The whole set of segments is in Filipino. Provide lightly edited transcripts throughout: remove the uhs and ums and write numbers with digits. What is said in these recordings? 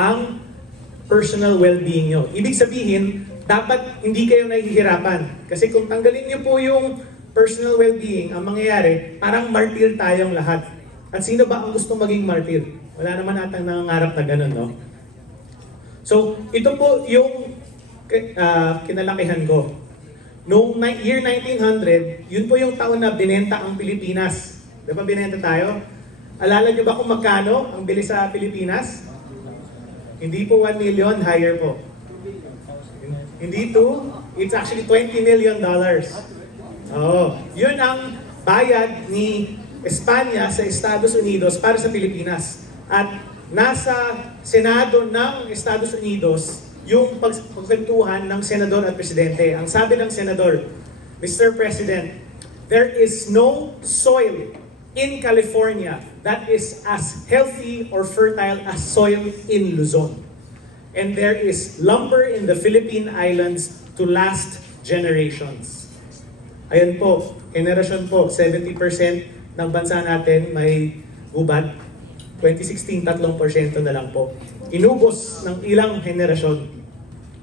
ang personal well-being nyo. Ibig sabihin, dapat hindi kayo nahihirapan. Kasi kung tanggalin nyo po yung personal well-being, ang mangyayari, parang martyr tayong lahat. At sino ba ang gusto maging martyr? Wala naman atang nangangarap na ganun, no? So, ito po yung kinalakihan ko. Noong year 1900, yun po yung taon na binenta ang Pilipinas. Di ba binenta tayo? Alala nyo ba kung magkano ang bili sa Pilipinas? Hindi po 1 million, higher po. Hindi 2, it's actually $20 million. Oh, yun ang bayad ni Espanya sa Estados Unidos para sa Pilipinas. At nasa Senado ng Estados Unidos yung pagkwentuhan ng senador at presidente. Ang sabi ng senador, Mr. President, there is no soil in California that is as healthy or fertile as soil in Luzon. And there is lumber in the Philippine Islands to last generations. Ayan po, generasyon po, 70% ng bansa natin may gubat. 2016, 3% na lang po. Inubos ng ilang henerasyon.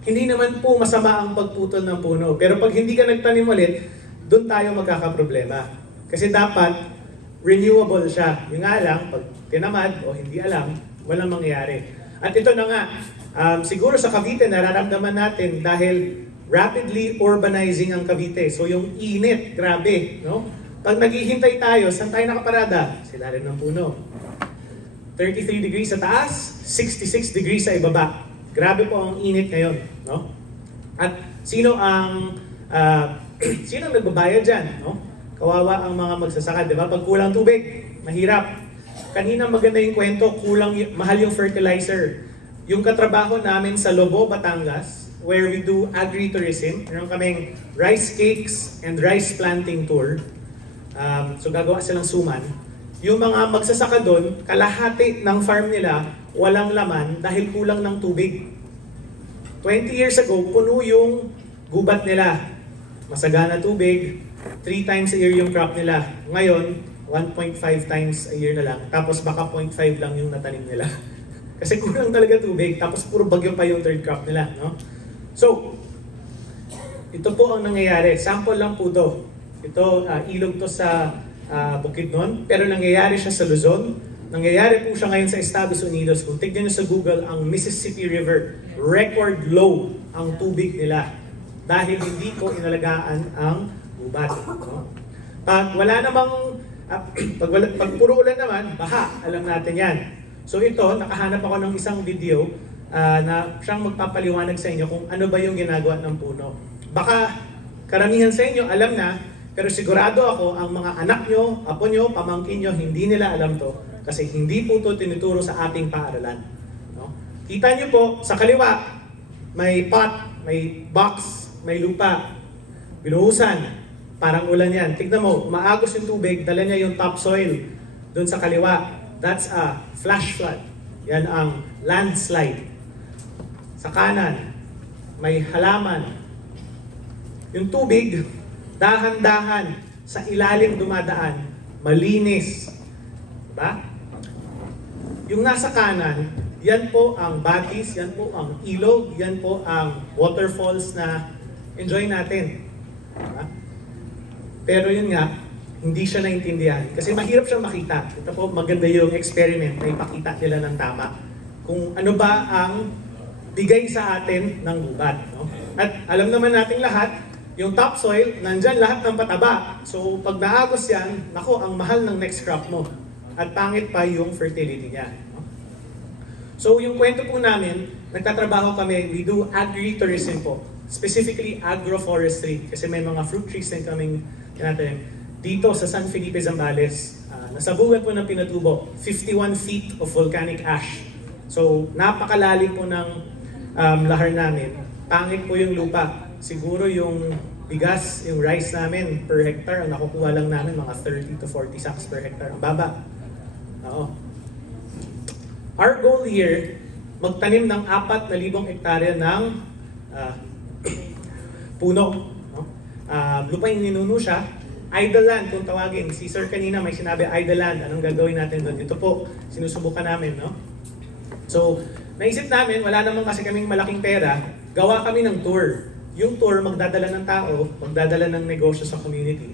Hindi naman po masama ang pagputol ng puno. Pero pag hindi ka nagtanim ulit, doon tayo magkakaproblema. Kasi dapat renewable siya. Yung nga lang, pag tinamad o hindi alam, walang mangyayari. At ito na nga, siguro sa Cavite nararamdaman natin dahil rapidly urbanizing ang Cavite. So yung init, grabe. No? Pag naghihintay tayo, saan tayo nakaparada? Sa ilalim ng puno. 33 degrees sa taas, 66 degrees sa ibaba. Grabe po ang init ngayon, no? At sino ang nagbabayad diyan, no? Kawawa ang mga magsasaka, 'di ba? Pag kulang tubig, mahirap. Kanina maganda yung kwento, mahal yung fertilizer. Yung katrabaho namin sa Lobo, Batangas, where we do agritourism, meron kaming rice cakes and rice planting tour. So gagawa silang suman. Yung mga magsasaka doon, kalahati ng farm nila walang laman dahil kulang ng tubig. 20 years ago, puno yung gubat nila. Masagana tubig, 3 times a year yung crop nila. Ngayon, 1.5 times a year na lang. Tapos baka 0.5 lang yung natanim nila. Kasi kulang talaga tubig, tapos puro bagyo pa yung third crop nila. No? So, ito po ang nangyayari. Sample lang po to. Ito, ilog to sa Bukidnon, pero nangyayari siya sa Luzon. Nangyayari po siya ngayon sa Estados Unidos. Kung tignan nyo sa Google, ang Mississippi River, record low ang tubig nila dahil hindi ko inalagaan ang gubat. No? Pag wala namang, pag puro ulan naman, baha, alam natin yan. So ito, nakahanap ako ng isang video na siyang magpapaliwanag sa inyo kung ano ba yung ginagawa ng puno. Baka karamihan sa inyo alam na, pero sigurado ako ang mga anak nyo, apo nyo, pamangkin nyo, hindi nila alam to. Kasi hindi po ito tinuturo sa ating paaralan. No? Kita nyo po, sa kaliwa, may pot, may box, may lupa. Binuhusan, parang ulan yan. Tignan mo, maagos yung tubig, dala niya yung topsoil doon sa kaliwa. That's a flash flood. Yan ang landslide. Sa kanan, may halaman. Yung tubig, dahan-dahan sa ilalim dumadaan, malinis. Diba? Yung nasa kanan, yan po ang batis, yan po ang ilog, yan po ang waterfalls na enjoy natin. Diba? Pero yun nga, hindi siya naintindihan. Kasi mahirap siyang makita. Ito po, maganda yung experiment na ipakita nila ng tama. Kung ano ba ang bigay sa atin ng gubat. No? At alam naman nating lahat, yung topsoil, nandyan lahat ng pataba. So pag naagos yan, nako, ang mahal ng next crop mo. At pangit pa yung fertility niya. No? So yung kwento po namin, nagtatrabaho kami, we do agritourism po. Specifically agroforestry. Kasi may mga fruit trees din kaming tinatanim. Dito sa San Felipe, Zambales, nasabugan po ng Pinatubo, 51 feet of volcanic ash. So napakalalim po ng lahar namin. Pangit po yung lupa. Siguro yung bigas, yung rice namin per hectare, ang nakukuha lang namin mga 30 to 40 sacks per hectare. Ang baba. Oo. Our goal here, magtanim ng 4,000 hektarya ng puno. No? Lupa yung ninuno siya. Idle land kung tawagin. Si Sir kanina may sinabi idle land. Anong gagawin natin doon? Ito po, sinusubukan namin. No? So, naisip namin, wala naman kasi kaming malaking pera, gawa kami ng tour. Yung tour, magdadala ng tao, magdadala ng negosyo sa community.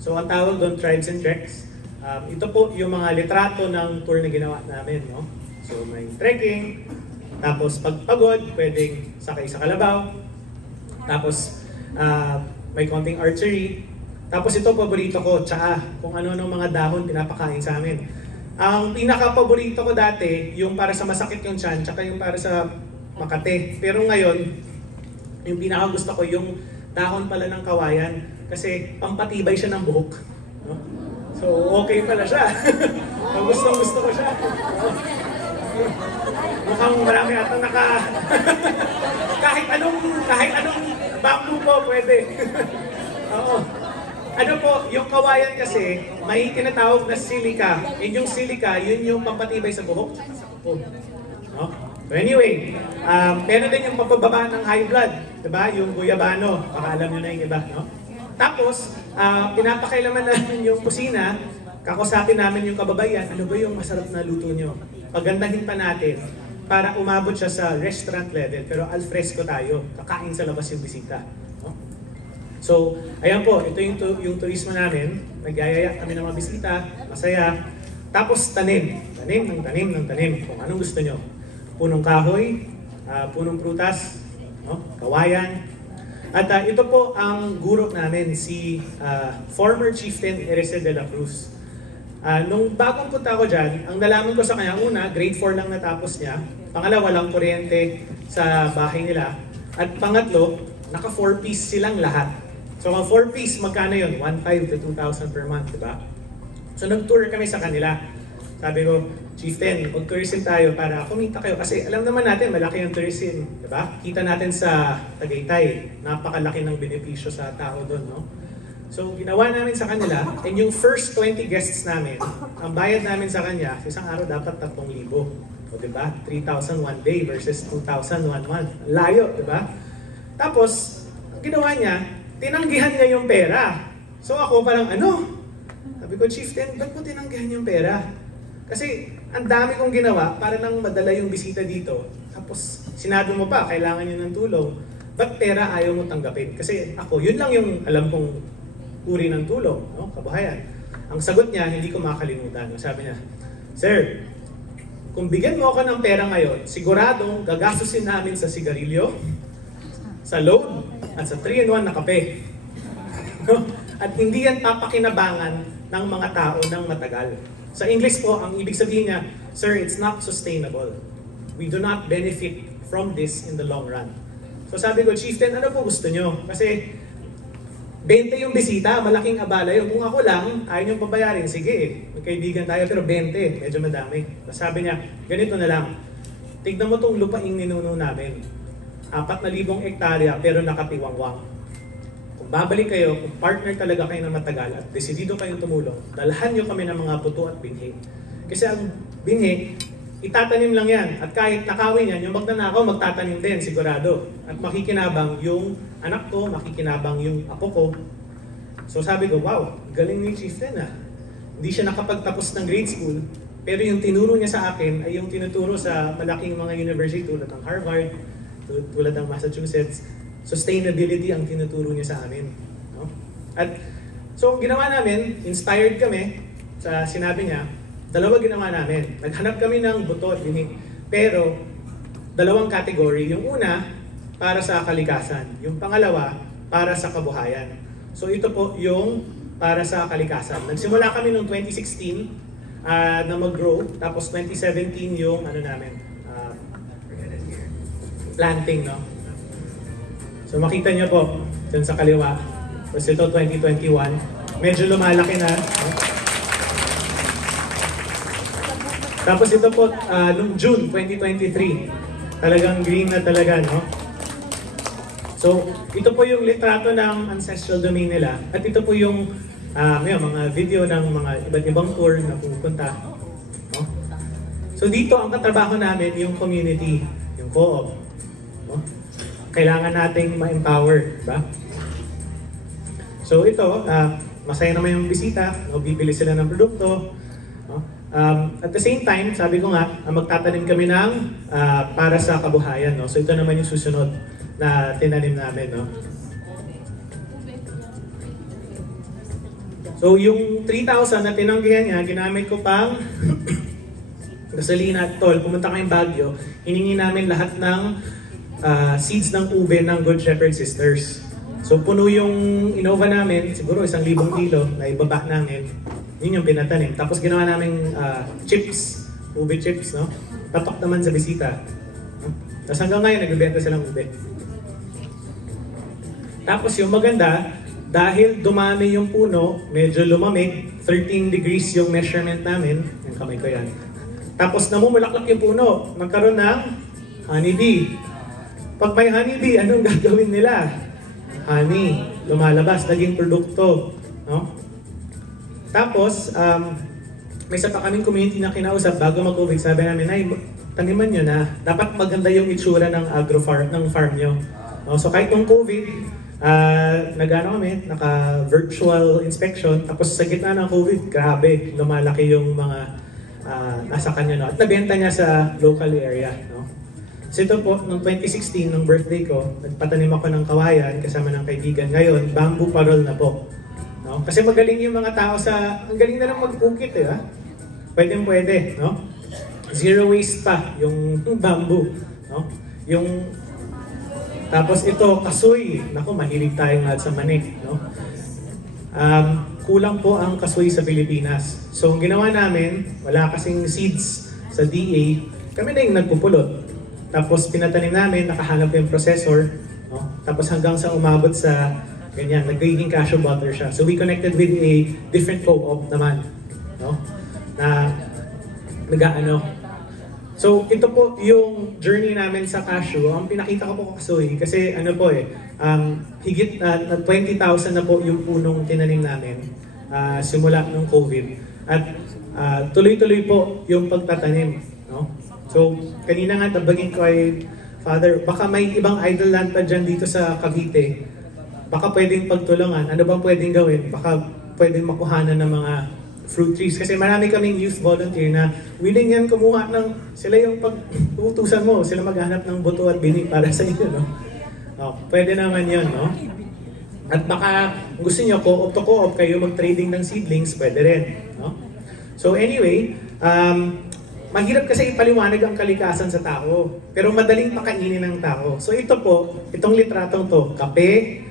So ang tawag doon, Tribes and Treks. Ito po yung mga litrato ng tour na ginawa namin. No? So may trekking, tapos pagpagod, pwedeng sakay sa kalabaw, tapos may konting archery, tapos ito paborito ko, tsaa, kung ano ng mga dahon pinapakain sa amin. Ang pinaka-paborito ko dati, yung para sa masakit yung tiyan, tsaka yung para sa makate. Pero ngayon, yung pinaka-gusto ko, yung dahon pala ng kawayan, kasi pampatibay siya ng buhok. No? So, okay pala siya. Gusto ko siya. Mukhang marami atang kahit anong bamboo po pwede. Oo. Ano po, yung kawayan kasi, may tinatawag na silica. And yung silica, yun yung pampatibay sa buhok. No? So anyway, meron din yung pampababa ng high blood. Diba? Yung guyabano. Baka alam nyo na yung iba. No? Tapos, pinapakailaman namin yung kusina, kakusapin namin yung kababayan, ano ba yung masarap na luto nyo? Pagandahin pa natin para umabot siya sa restaurant level. Pero al fresco tayo, kakain sa labas yung bisita. No? So, ayan po, ito yung turismo namin. Nagyayaya kami ng mga bisita, masaya. Tapos tanim ng tanim. Kung anong gusto nyo. Punong kahoy, punong prutas, no? Kawayan. At ito po ang guro namin, si former Chieftain Eresel de la Cruz. Nung bagong punta ko dyan, ang nalaman ko sa kanya, una, grade 4 lang natapos niya. Pangalawa, walang kuryente sa bahay nila. At pangatlo, naka 4-piece silang lahat. So kung 4-piece, magkano yun? 1,500 to 2,000 per month, diba? So nag-tour kami sa kanila. Sabi ko, Chieftain, mag-tourism tayo para kumita kayo. Kasi alam naman natin, malaki ang tourism, diba? Kita natin sa Tagaytay, napakalaki ng benepisyo sa tao doon, no? So ginawa namin sa kanila, and yung first 20 guests namin, ang bayad namin sa kanya, sa isang araw dapat 3,000. O diba? 3,000 one day versus 2,000 one month. Layo, diba? Tapos, ang ginawa niya, tinanggihan niya yung pera. So ako parang ano? Sabi ko, Chieftain, ba't mo tinanggihan yung pera? Kasi ang dami kong ginawa para lang madala yung bisita dito. Tapos sinabi mo pa, kailangan niyo ng tulong. Ba't pera ayaw mo tanggapin? Kasi ako, yun lang yung alam kong uri ng tulong, no? Kabuhayan. Ang sagot niya, hindi ko makalimutan. Sabi niya, Sir, kung bigyan mo ako ng pera ngayon, siguradong gagastusin namin sa sigarilyo, sa load, at sa 3-in-1 na kape. At hindi yan papakinabangan ng mga tao ng matagal. Sa English po, ang ibig sabihin niya, Sir, it's not sustainable. We do not benefit from this in the long run. So sabi ko, Chieftain, ano po gusto nyo? Kasi 20 yung bisita, malaking abala yun. Kung ako lang, ayaw nyo pabayarin, sige, magkaibigan tayo, pero 20, medyo madami. So sabi niya, ganito na lang, tignan mo tong lupaing ninuno namin. 4,000 hektarya pero nakatiwangwang. Kung babalik kayo, kung partner talaga kayo na matagal at desidido kayong tumulong, dalhan nyo kami ng mga puto at binhi. Kasi ang binhi, itatanim lang yan. At kahit nakawin yan, yung magnanakaw, magtatanim din, sigurado. At makikinabang yung anak ko, makikinabang yung apo ko. So sabi ko, wow, galing ni Chieftain ah. Hindi siya nakapagtapos ng grade school, pero yung tinuro niya sa akin ay yung tinuturo sa malaking mga university tulad ng Harvard, tulad ng Massachusetts. Sustainability ang tinuturo niya sa amin. No? At so ginawa namin, inspired kami sa sinabi niya, dalawa ginawa namin. Naghanap kami ng buto at binig. Pero dalawang category. Yung una, para sa kalikasan. Yung pangalawa, para sa kabuhayan. So ito po yung para sa kalikasan. Nagsimula kami noong 2016 na mag-grow. Tapos 2017 yung ano namin, planting, no? So makita nyo po, dyan sa kaliwa. Tapos ito 2021. Medyo lumalaki na. No? Tapos ito po, noong June 2023. Talagang green na talaga, no? So, ito po yung litrato ng ancestral domain nila. At ito po yung mga video ng mga iba't ibang tour na pupunta. No? So dito, ang katrabaho namin, yung community, yung co-op. No? Kailangan nating ma-empower, diba? So ito, masaya naman yung bisita, no? Bibili sila ng produkto, no? At the same time, sabi ko nga, magtatanim kami ng para sa kabuhayan. No? So ito naman yung susunod na tinanim namin. No? So yung 3,000 na tinanggihan niya, ginamit ko pang gasolina at toll. Pumunta kami Baguio, hiningi namin lahat ng seeds ng ube ng Good Shepherd Sisters. So puno yung Innova namin, siguro 1,000 kilo na ibaba namin. Yun yung pinatanim. Tapos ginawa namin chips, ube chips, no? Tatok naman sa bisita. No? Tapos hanggang ngayon, nagbibenta silang ube. Tapos yung maganda, dahil dumami yung puno, medyo lumamig, 13 degrees yung measurement namin. Yung kamay ko yan. Tapos namumulaklak yung puno, magkaroon ng honeybee. Pag may honeybee, anong gagawin nila? Honey, lumalabas, naging produkto. No? Tapos, may isa pa kaming community na kinausap bago mag-COVID. Sabi namin, ay, taniman nyo na. Dapat maganda yung itsura ng agro-farm, ng farm nyo. So kahit nung COVID, naka-virtual inspection. Tapos sa gitna ng COVID, grabe, lumalaki yung mga nasa kanya. No? At nabenta niya sa local area. No? So ito po, noong 2016, nung birthday ko, nagpatanim ako ng kawayan kasama ng kaibigan. Ngayon, bamboo parol na po. No? Kasi magaling yung mga tao ang galing na lang mag-ukit, eh, ha? Pwede, no? Zero waste pa, yung bamboo, no? Tapos ito, kasoy. Naku, mahilig tayong lahat sa manik, no? Kulang po ang kasoy sa Pilipinas. So, ang ginawa namin, wala kasing seeds sa DA, kami na yung nagpupulot. Tapos pinatanim namin, nakahanap yung processor, no? Tapos hanggang sa umabot sa ganyan, nagiging cashew butter siya. So we connected with a different co-op naman, no? Na nag-aano. So ito po yung journey namin sa cashew. Ang pinakita ko po kasoy kasi ano po higit na 20,000 na po yung punong tinanim namin simula nung COVID. At tuloy-tuloy po yung pagtatanim, no? So kanina nga tabagin ko ay Father, baka may ibang idle land pa dyan dito sa Cavite. Baka pwedeng pagtulungan. Ano bang pwedeng gawin? Baka pwedeng makuhanan ng mga fruit trees. Kasi marami kaming youth volunteer na willing yan kumuha ng, sila yung pag-uutusan mo, sila maghanap ng buto at bini para sa inyo, no? Pwede naman yun, no? At baka gusto nyo, co-op to co-op kayo mag-trading ng seedlings, pwede rin, no? So anyway, mahirap kasi ipaliwanag ang kalikasan sa tao, pero madaling pakainin ng tao. So ito po, itong litratong to, kape,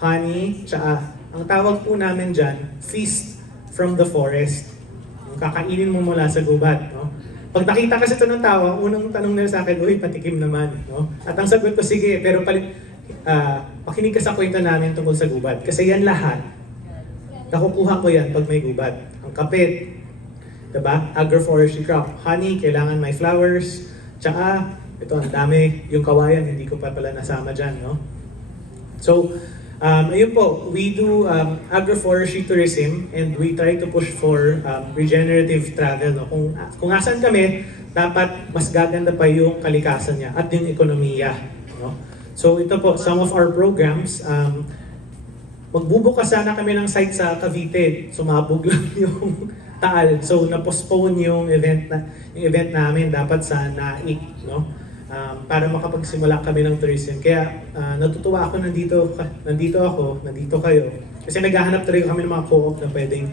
honey, tsaka ang tawag po namin dyan, feast from the forest. Yung kakainin mo mula sa gubat. No? Pag nakita kasi ito ng tao, ang unang tanong nila sa akin, uy, patikim naman. No? At ang sagot ko, sige, pero pakinig ka sa kwento namin tungkol sa gubat. Kasi yan lahat, nakukuha ko yan pag may gubat. Ang kapit, diba? Agroforestry crop. Honey, kailangan may flowers. Tsaka, ito, ang dami. Yung kawayan, hindi ko pa pala nasama dyan. No? So, ayun po, we do agroforestry tourism and we try to push for regenerative travel. No? Kung asan kami, dapat mas gaganda pa yung kalikasan niya at yung ekonomiya. No? So ito po, some of our programs, magbubukas sana kami ng site sa Cavite, sumabog lang yung Taal. So na-postpone yung event namin dapat sa Naik. No? Para makapagsimula kami ng tourism. Kaya natutuwa ako nandito kayo. Kasi naghahanap talaga kami ng mga co-op na pwedeng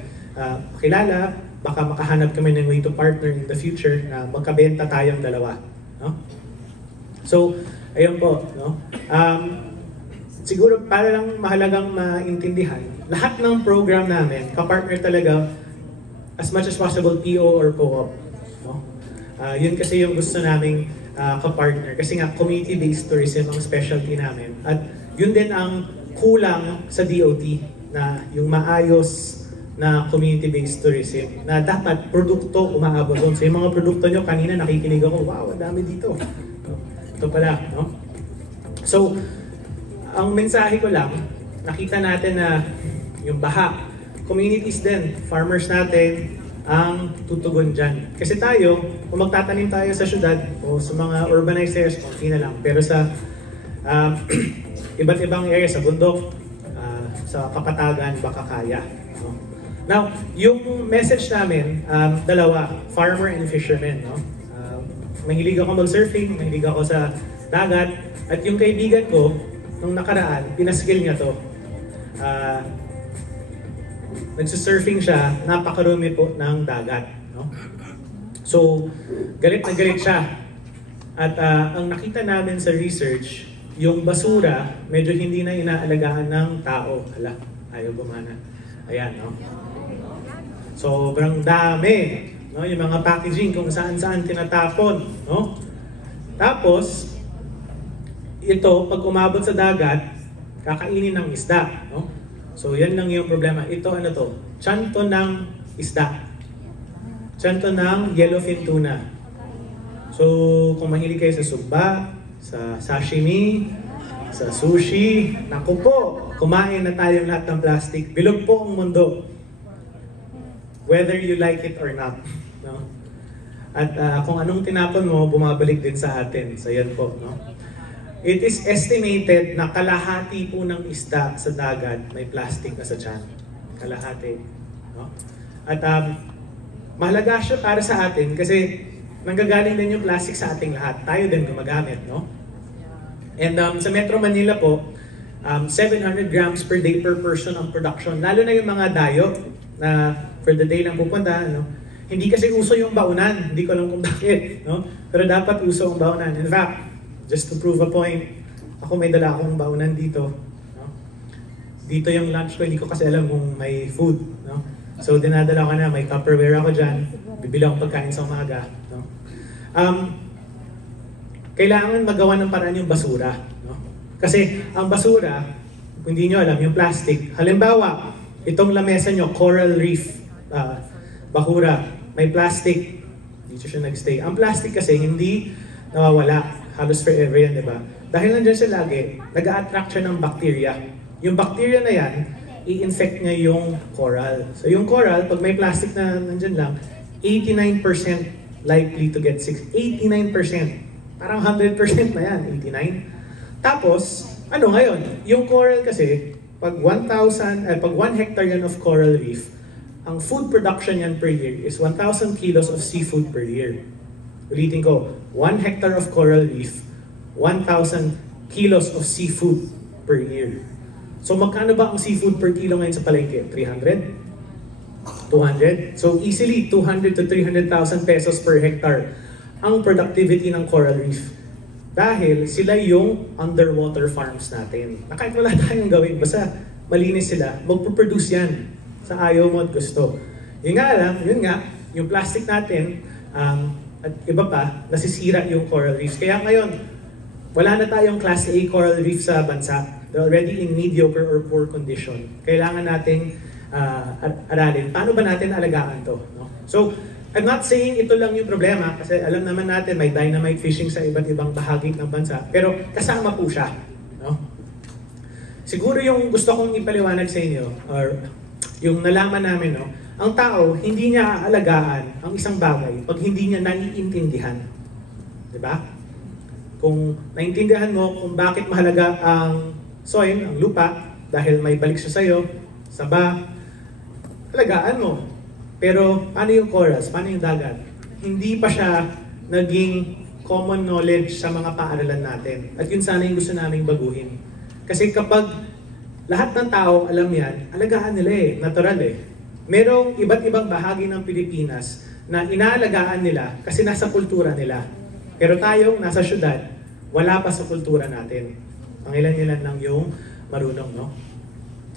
kilala, baka makahanap kami ng way to partner in the future na magkabenta tayong dalawa. No? So, ayun po. No? Siguro para lang mahalagang maintindihan, lahat ng program namin, kapartner talaga, as much as possible, PO or co-op. No? Yun kasi yung gusto naming kapartner. Kasi nga, community-based tourism ang specialty namin. At yun din ang kulang sa DOT na yung maayos na community-based tourism na dapat produkto umaabot doon. So yung mga produkto nyo, kanina nakikinig ako, wow, ang dami dito. Ito pala, no? So, ang mensahe ko lang, nakita natin na yung baha, communities din, farmers natin, ang tutugon dyan. Kasi tayo, kung magtatanim tayo sa syudad o sa mga urbanized areas, konti na lang. Pero sa iba't ibang area, sa bundok, sa kapatagan, baka kaya. No? Now, yung message namin, dalawa, farmer and fisherman. No? Mahilig ako mag-surfing, mahilig ako sa dagat, at yung kaibigan ko, nung nakaraan, pinaskill niya to. Nagsusurfing siya, napakarumi po ng dagat. No? So, galit na galit siya. At ang nakita namin sa research, yung basura, medyo hindi na inaalagaan ng tao. Hala, ayaw gumana. Ayan, no? Sobrang dami. No? Yung mga packaging kung saan-saan tinatapon. No? Tapos, ito, pag umabot sa dagat, kakainin ng isda. No? So, yan lang yung problema. Ito, ano to? Tiyan to ng isda. Tiyan to ng yellowfin tuna. So, kung mahilig kayo sa sugba, sa sashimi, sa sushi, naku po, kumain na tayong lahat ng plastic. Bilog po ang mundo. Whether you like it or not. No? At kung anong tinapon mo, bumabalik din sa atin. So, yan po. No? It is estimated na kalahati po ng isda sa dagat may plastic na sa tiyan. Kalahati. No? At mahalaga siya para sa atin kasi nanggagaling din yung plastic sa ating lahat. Tayo din gumagamit, no? And sa Metro Manila po, 700 grams per day per person ang production. Lalo na yung mga dayo na for the day lang pupunta, no? Hindi kasi uso yung baunan. Hindi ko alam kung bakit, no? Pero dapat uso ang baunan. In fact, just to prove a point, ako may dala akong baunan dito. No? Dito yung lunch ko, hindi ko kasi alam kung may food. No? So dinadala ko na, may Tupperware ako dyan. Bibili akong pagkain sa umaga. No? Kailangan magawa ng paraan yung basura. No? Kasi ang basura, kung hindi nyo alam, yung plastic. Halimbawa, itong lamesa nyo, coral reef, bahura, may plastic. Dito siya nagstay. Ang plastic kasi hindi nawawala. Halos forever yan, di ba? Dahil nandyan siya lagi, nag-a-attract siya ng bacteria. Yung bacteria na yan, i-infect niya yung coral. So yung coral, pag may plastic na nandyan lang, 89% likely to get sick. 89%. Parang 100% na yan, 89. Tapos, ano ngayon? Yung coral kasi, pag 1 hectare yan of coral reef, ang food production yan per year is 1,000 kilos of seafood per year. Ulitin ko, 1 hectare of coral reef, 1,000 kilos of seafood per year. So magkano ba ang seafood per kilo ngayon sa palengke? 300? 200? So easily 200 to 300,000 pesos per hectare ang productivity ng coral reef. Dahil sila yung underwater farms natin. Na kahit wala tayong gawin, basta malinis sila, magpo-produce yan sa ayaw mo at gusto. Yun nga, yung plastic natin, at iba pa, nasisira yung coral reefs. Kaya ngayon, wala na tayong Class A coral reef sa bansa. They're already in mediocre or poor condition. Kailangan nating aralin. Paano ba natin alagaan to? No? So, I'm not saying ito lang yung problema kasi alam naman natin may dynamite fishing sa iba't ibang bahagi ng bansa. Pero kasama po siya. No? Siguro yung gusto kong ipaliwanag sa inyo or yung nalaman namin, no, ang tao, hindi niya aalagaan ang isang bagay pag hindi niya naiintindihan. Diba? Kung naiintindihan mo kung bakit mahalaga ang soil, ang lupa, dahil may balik siya sa'yo, saba, alagaan mo. Pero paano yung corals? Paano yung dagat? Hindi pa siya naging common knowledge sa mga paaralan natin. At yun sana yung gusto namin baguhin. Kasi kapag lahat ng tao alam yan, alagaan nila eh, natural eh. Merong iba't ibang bahagi ng Pilipinas na inaalagaan nila kasi nasa kultura nila. Pero tayong nasa syudad, wala pa sa kultura natin. Ang ilan-ilan lang yung marunong, no?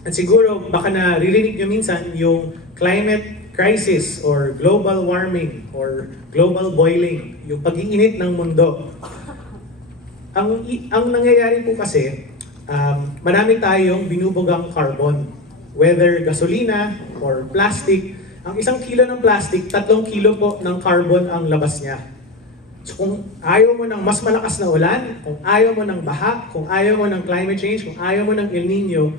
At siguro, baka naririnig nyo minsan yung climate crisis or global warming or global boiling, yung pag-iinit ng mundo. Ang nangyayari po kasi, marami tayong binubugang carbon. Whether gasolina or plastic, ang 1 kilo ng plastic, 3 kilo po ng carbon ang labas niya. So kung ayaw mo ng mas malakas na ulan, kung ayaw mo ng baha, kung ayaw mo ng climate change, kung ayaw mo ng El Nino,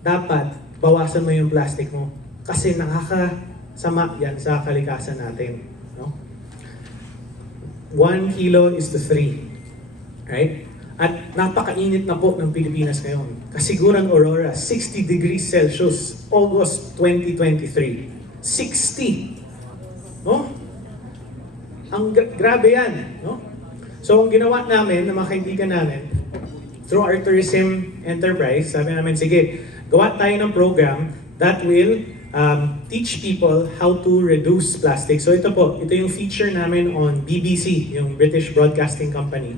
dapat bawasan mo yung plastic mo. Kasi nakakasama yan sa kalikasan natin. No? 1 kilo is to 3. Right? At napakainit na po ng Pilipinas ngayon. Kasiguran Aurora, 60 degrees Celsius, August 2023. 60! No? Grabe yan. No? So, ang ginawa namin, ng mga kaibigan namin, through our tourism enterprise, sabi namin, sige, gawa tayo ng program that will teach people how to reduce plastic. So ito po, ito yung feature namin on BBC, yung British Broadcasting Company.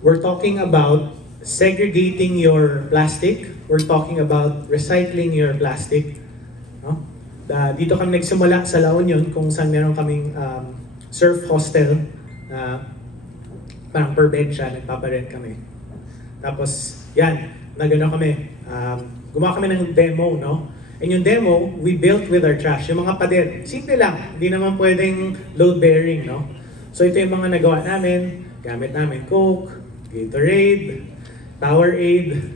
We're talking about segregating your plastic. We're talking about recycling your plastic. No? Dito kami nagsimula sa La Union kung saan meron kaming surf hostel. Parang per bed siya, nagpaparent kami. Tapos, yan, nagano kami. Gumawa kami ng demo, no? And yung demo, we built with our trash. Yung mga pader, simple lang. Hindi naman pwedeng load-bearing, no? So ito yung mga nagawa namin. Gamit namin Coke, Gatorade, Powerade.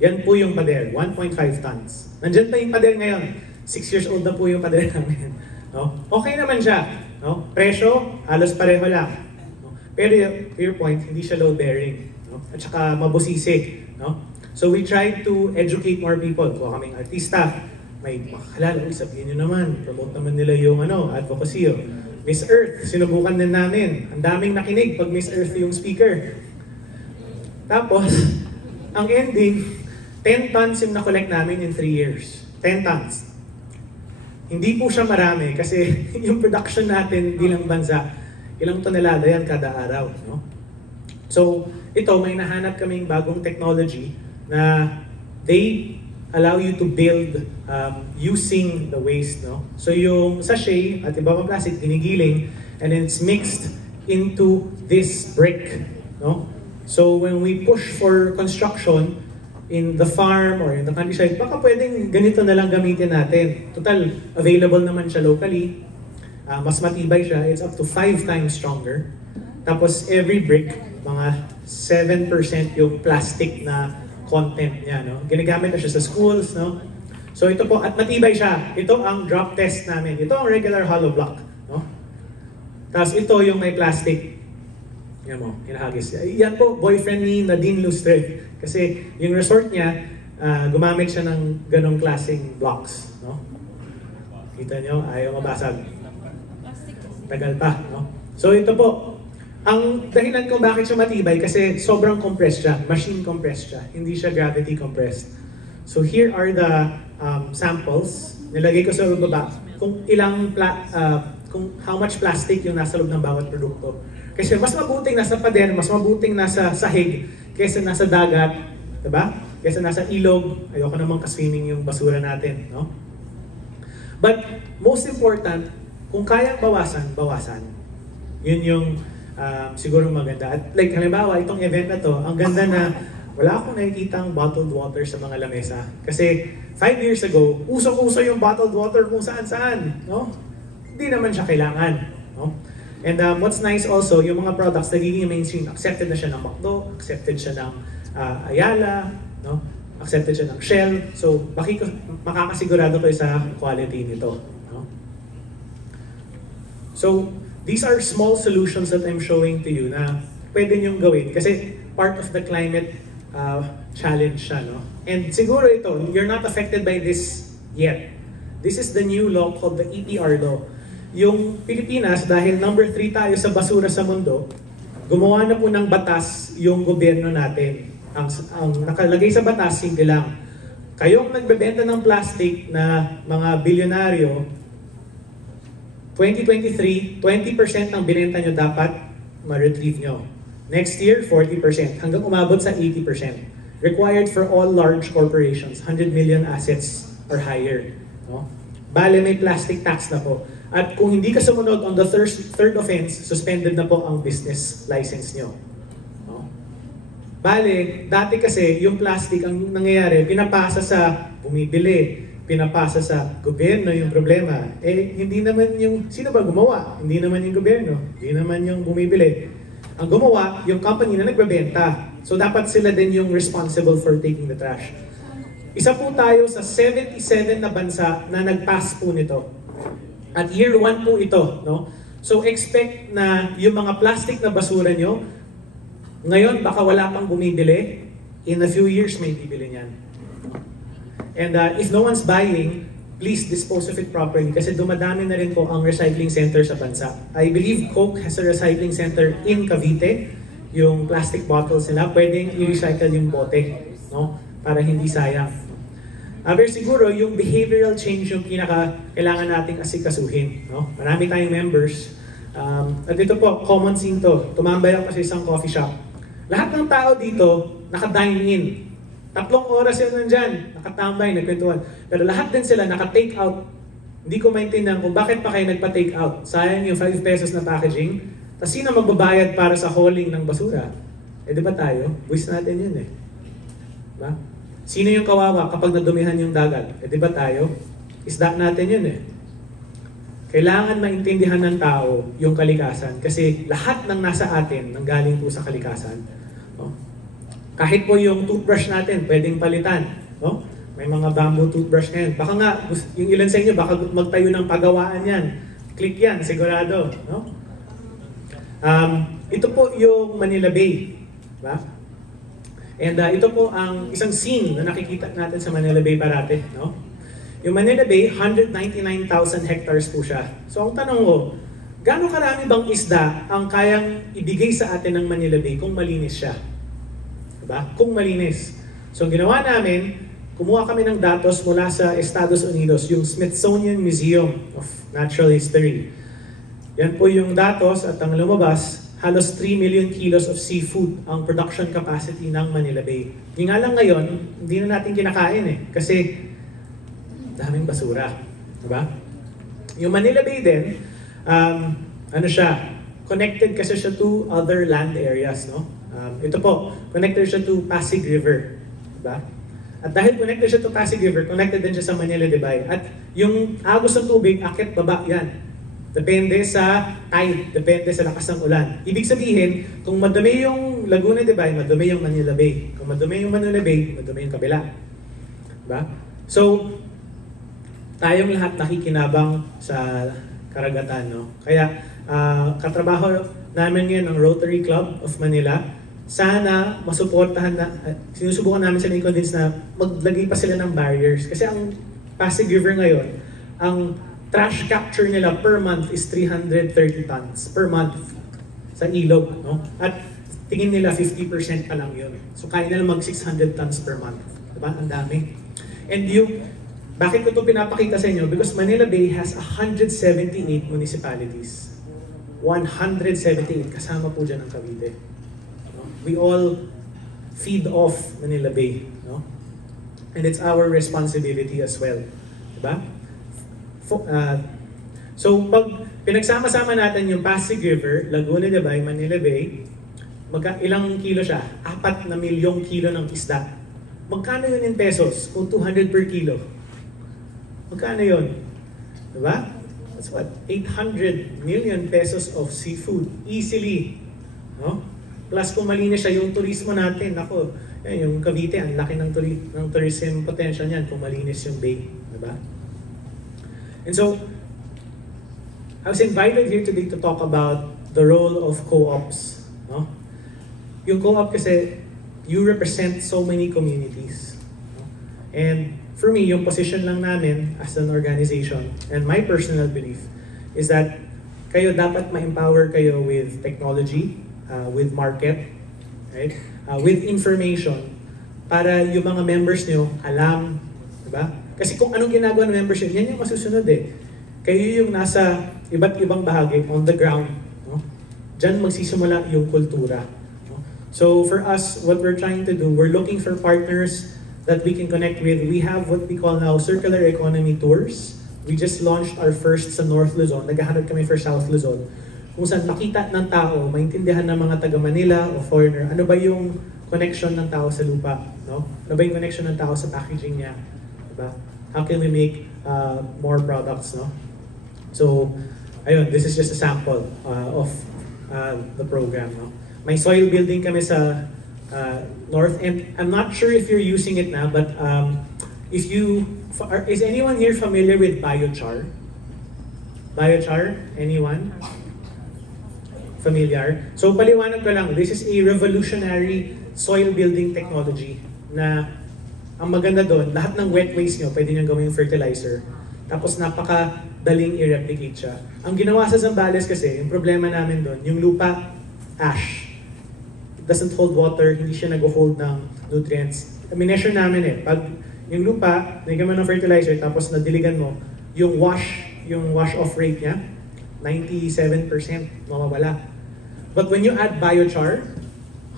Yan po yung pader, 1.5 tons. Nandyan pa yung pader ngayon. 6 years old na po yung pader namin. No? Okay naman siya. No? Presyo, halos pareho lang. No? Pero to your point, hindi siya load-bearing. No? At saka mabusisi. No? So we tried to educate more people. Kung kaming artista, may makakalala, sabihin nyo naman, promote naman nila yung advocacy. Miss Earth, sinubukan din namin. Ang daming nakinig pag Miss Earth yung speaker. Tapos, ang ending, 10 tons yung na-collect namin in 3 years. 10 tons. Hindi po siya marami kasi yung production natin bilang bansa, ilang tonelada yan kada araw. No? So, ito, may nahanap kaming bagong technology na they allow you to build using the waste. No? So yung sachet at iba pang plastic, ginigiling, and then it's mixed into this brick. No? So when we push for construction in the farm or in the countryside, baka pwedeng ganito na lang gamitin natin. Total, available naman siya locally. Mas matibay siya. It's up to 5 times stronger. Tapos every brick, mga 7% yung plastic na content niya, no? Ginagamit na siya sa schools, no? So ito po, at matibay siya. Ito ang drop test namin. Ito ang regular hollow block, no? Tapos ito yung may plastic. Yan mo, hinahagis. Yan po, boyfriend ni Nadine Lustre. Kasi yung resort niya, gumamit siya ng ganong klaseng blocks, no? Kita nyo, ayaw mabasag. Tagal pa, no? So ito po, ang dahilan kung bakit siya matibay kasi sobrang compressed siya, machine compressed siya, hindi siya gravity compressed. So here are the samples. Nilagay ko sa baba kung kung how much plastic yung nasa loob ng bawat produkto. Kasi mas mabuting nasa pader, mas mabuting nasa sahig kaysa nasa dagat, 'di ba? Kaysa nasa ilog. Ayoko namang ka-swimming yung basura natin, no? But most important, kung kayang bawasan, bawasan. Yun yung siguro maganda. At like halimbawa, itong event na to, ang ganda na wala akong nakikitang bottled water sa mga lamesa. Kasi 5 years ago, usok-uso yung bottled water kung saan-saan. No? Hindi naman siya kailangan. No? And what's nice also, yung mga products nagiging mainstream. Accepted na siya ng McDo, accepted siya ng Ayala, no? Accepted siya ng Shell. So, makakasigurado kayo sa quality nito. No? So, these are small solutions that I'm showing to you na pwede niyong gawin kasi part of the climate challenge siya, no? And siguro ito, you're not affected by this yet. This is the new law called the EPR law. Yung Pilipinas, dahil number 3 tayo sa basura sa mundo, gumawa na po ng batas yung gobyerno natin. Ang nakalagay sa batas, hindi lang. Kayong nagbebenta ng plastic na mga bilyonaryo, 2023, 20% ng binenta nyo dapat ma-retrieve nyo. Next year, 40%. Hanggang umabot sa 80%. Required for all large corporations. 100 million assets or higher. No? Bale, may plastic tax na po. At kung hindi ka sumunod on the third offense, suspended na po ang business license nyo. No? Bale, dati kasi yung plastic ang nangyayari, pinapasa sa bumibili. Pinapasa sa gobyerno yung problema. Eh, hindi naman yung, sino ba gumawa? Hindi naman yung gobyerno. Hindi naman yung bumibili. Ang gumawa, yung company na nagbebenta. So, dapat sila din yung responsible for taking the trash. Isa po tayo sa 77 na bansa na nag-pass po nito. At year 1 po ito, no? So, expect na yung mga plastic na basura nyo, Ngayon, baka wala pang bumibili. In a few years, may bibili niyan. And if no one's buying, please dispose of it properly kasi dumadami na rin po ang recycling center sa bansa. I believe Coke has a recycling center in Cavite. Yung plastic bottles nila, pwedeng i-recycle yung bote, no? Para hindi sayang. Pero siguro, yung behavioral change yung kailangan nating asikasuhin. No? Marami tayong members. At ito po, common scene to. Tumambay ako sa isang coffee shop. Lahat ng tao dito, naka-dine in. 3 oras yun nandyan, nakatambay, nagkwentuhan. Pero lahat din sila naka-take out. Hindi ko maintindihan kung bakit pa kayo nagpa-take out. Sayang yung 5 pesos na packaging. Tapos sino magbabayad para sa hauling ng basura? Eh di ba tayo? Buwis natin yun eh. Diba? Sino yung kawawa kapag nadumihan yung dagat? Eh di ba tayo? Isda natin yun eh. Kailangan maintindihan ng tao yung kalikasan kasi lahat ng nasa atin nanggaling po sa kalikasan. No? Kahit po yung toothbrush natin, pwedeng palitan. No? May mga bamboo toothbrush ngayon. Baka nga, yung ilan sa inyo, baka magtayo ng pagawaan yan. Click yan, sigurado. No? Ito po yung Manila Bay. Diba? And ito po ang isang scene na nakikita natin sa Manila Bay parate. No? Yung Manila Bay, 199,000 hectares po siya. So ang tanong ko, gaano karami bang isda ang kayang ibigay sa atin ng Manila Bay kung malinis siya? Diba? Kung malinis. So ginawa namin, kumuha kami ng datos mula sa Estados Unidos, yung Smithsonian Museum of Natural History. Yan po yung datos at ang lumabas, halos 3 million kilos of seafood ang production capacity ng Manila Bay. Yung nga lang ngayon, hindi na natin kinakain eh. Kasi daming basura. Diba? Yung Manila Bay din, ano siya, connected kasi siya to other land areas. No? Ito po, connected siya to Pasig River. Diba? At dahil connected siya to Pasig River, connected din siya sa Manila Bay. At yung agos ng tubig, akit baba yan. Depende sa tide, depende sa lakas ng ulan. Ibig sabihin, kung madumi yung Laguna de Bay, madumi yung Manila Bay. Kung madumi yung Manila Bay, madumi yung kabila. Diba? So, tayong lahat nakikinabang sa karagatan. No? Kaya, katrabaho namin ngayon ng Rotary Club of Manila. Sana masuportahan na, sinusubukan namin sila i-convince na maglagay pa sila ng barriers. Kasi ang Pasig River ngayon, ang trash capture nila per month is 330 tons per month sa ilog. No? At tingin nila 50% pa lang yun. So kaya nila mag 600 tons per month. Diba? Ang dami. And yung, bakit ko ito pinapakita sa inyo? Because Manila Bay has 178 municipalities. 178. Kasama po dyan ang Cavite. No? We all feed off Manila Bay. No? And it's our responsibility as well. Diba? So pag pinagsama-sama natin yung Pasig River, Laguna de Bay, Manila Bay, ilang kilo siya? 4 na milyong kilo ng isda. Magkano yun in pesos? Kung 200 per kilo. Magkano yun? Diba? That's what? 800 million pesos of seafood. Easily. No? Plus kung malinis siya, yung turismo natin, ako, yung Cavite, ang laki ng tourism potential niyan kung malinis yung bay. Diba? And so, I was invited here today to talk about the role of co-ops. No? Yung co-op kasi, you represent so many communities. No? And for me, yung position lang namin as an organization, and my personal belief, is that kayo dapat ma-empower kayo with technology, with market, right? With information, para yung mga members nyo alam, diba? Kasi kung anong ginagawa ng membership, yan yung masusunod eh. Kayo yung nasa iba't ibang bahagi, on the ground. No? Diyan magsisimula yung kultura. No? So for us, what we're trying to do, we're looking for partners that we can connect with. We have what we call now circular economy tours. We just launched our first sa North Luzon. Naghahanap kami for South Luzon. Kung saan makita ng tao, maintindihan ng mga taga Manila o foreigner, ano ba yung connection ng tao sa lupa? No? Ano ba yung connection ng tao sa packaging niya? Diba? How can we make more products, no? So, ayun, this is just a sample of the program, no? May soil building kami sa North, and I'm not sure if you're using it now, but is anyone here familiar with biochar? Biochar? Anyone? familiar. So paliwanag ko lang, this is a revolutionary soil building technology na ang maganda doon, lahat ng wet waste nyo, pwede nyo gawing fertilizer. Tapos napaka-daling i-replicate siya. Ang ginawa sa Zambales kasi, yung problema namin doon, yung lupa, ash. It doesn't hold water, hindi siya nag-hold ng nutrients. Mineasure namin eh, pag yung lupa, nagyan mo ng fertilizer, tapos nadiligan mo, yung wash off rate niya, 97% mawawala. But when you add biochar,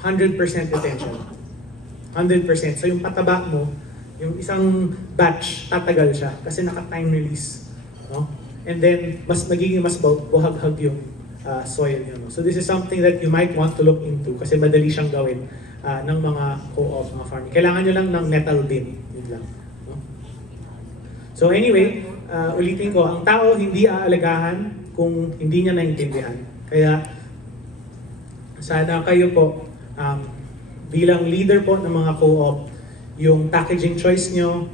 100% retention. 100%. So yung pataba mo, yung isang batch, tatagal siya kasi naka-time release. No? And then, magiging mas buhaghag yung soil nyo. No? So this is something that you might want to look into kasi madali siyang gawin ng mga co-op, mga farming. Kailangan nyo lang ng metal bin. Yun lang. No? So anyway, ulitin ko, ang tao hindi aalagahan kung hindi niya naintindihan. Kaya, sana kayo po, bilang leader po ng mga co-op, yung packaging choice nyo,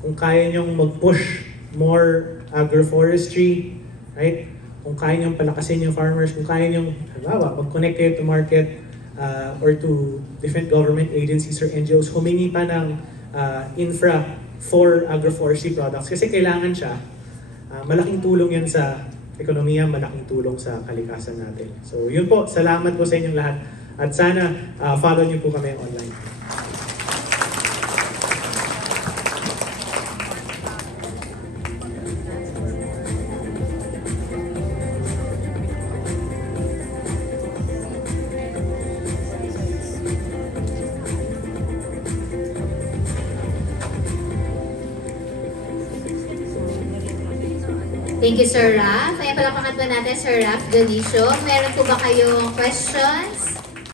kung kaya nyong mag-push more agroforestry, right? Kung kaya nyong palakasin yung farmers, kung kaya nyong, halimbawa, mag-connect kayo to market or to different government agencies or NGOs, humingi pa ng infra for agroforestry products kasi kailangan siya. Malaking tulong yan sa ekonomiya, malaking tulong sa kalikasan natin. So yun po, salamat po sa inyong lahat at sana follow niyo po kami online. Thank you, Sir Raf. Kaya pala pangatlo natin, Sir Raf Dionisio. Meron po ba kayong questions?